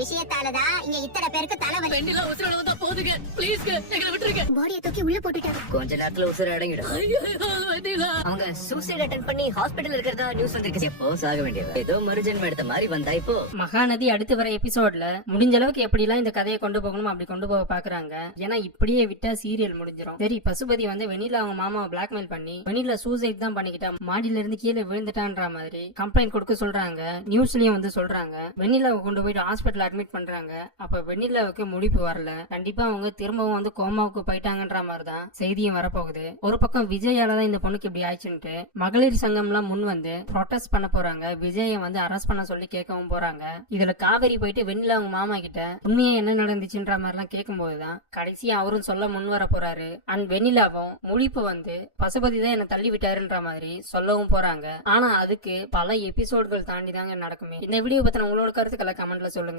விஷயத்தாலதான் இங்க இத்தனை பேருக்கு தலைவலி. வெண்ணிலா உசுரோட வந்தா போதுங்க, ப்ளீஸ் எங்களை விட்டுருங்க. பாடியை தூக்கி உள்ள போட்டுட்டாரு. கொஞ்ச நேரத்துல உசுர அடங்கிடும். வெண்ணிலா அவங்க சூசைட் அட்டெண்ட் பண்ணி ஹாஸ்பிடல் இருக்கிறதா நியூஸ் வந்திருக்கு. எப்போ சாக வேண்டியது, ஏதோ மறுஜென்மம் எடுத்த மாதிரி வந்தா இப்போ. மகாநதி அடுத்து வர எபிசோட்ல முடிஞ்ச அளவுக்கு எப்படி எல்லாம் இந்த கதையை கொண்டு போகணும் அப்படி கொண்டு போக பாக்குறாங்க. ஏன்னா இப்படியே விட்டா சீரியல் முடிஞ்சிடும். சரி, பசுபதி வந்து வெண்ணிலா அவங்க மாமாவை பிளாக்மெயில் பண்ணி வெண்ணிலா சூசைட் தான் பண்ணிக்கிட்டா, மாடியில இருந்து கீழே விழுந்துட்டான்ற மாதிரி கம்ப்ளைண்ட் கொடுக்க சொல்றாங்க. நியூஸ்லயும் வந்து சொல்றாங்க. வெண்ணிலாவை கொண்டு போயிட்டு ஹாஸ்பிட்டல் அட்மிட் பண்றாங்க. அப்ப வெண்ணிலாவுக்கு முடிப்பு வரல. கண்டிப்பா அவங்க திரும்பவும் வந்து கோமாவுக்கு போயிட்டாங்கன்ற மாதிரிதான் செய்தியும் வரப்போகுது. ஒரு பக்கம் விஜயால தான் இந்த பொண்ணுக்கு இப்படி ஆயிடுச்சுட்டு மகளிர் சங்கம் எல்லாம் முன் வந்து ப்ரொடெஸ்ட் பண்ண போறாங்க. விஜய வந்து அரெஸ்ட் பண்ண சொல்லி கேட்கவும் போறாங்க. இதுல காவேரி போயிட்டு வெண்ணிலா அவங்க மாமா கிட்ட உண்மையா என்ன நடந்துச்சுன்ற மாதிரி எல்லாம் கேட்கும் போதுதான் கடைசியா அவரும் சொல்ல முன் வர போறாரு. அண்ட் வெண்ணிலாவும் முடிப்பு வந்து பசுபதி தான் என்ன தள்ளி விட்டாருன்ற மாதிரி சொல்லவும் போறாங்க. ஆனா அதுக்கு பல எபிசோட்கள் தாண்டி தாங்க நடக்குமே. இந்த வீடியோ பத்தின உங்களோட கருத்துக்களை கமெண்ட்ல சொல்லுங்க.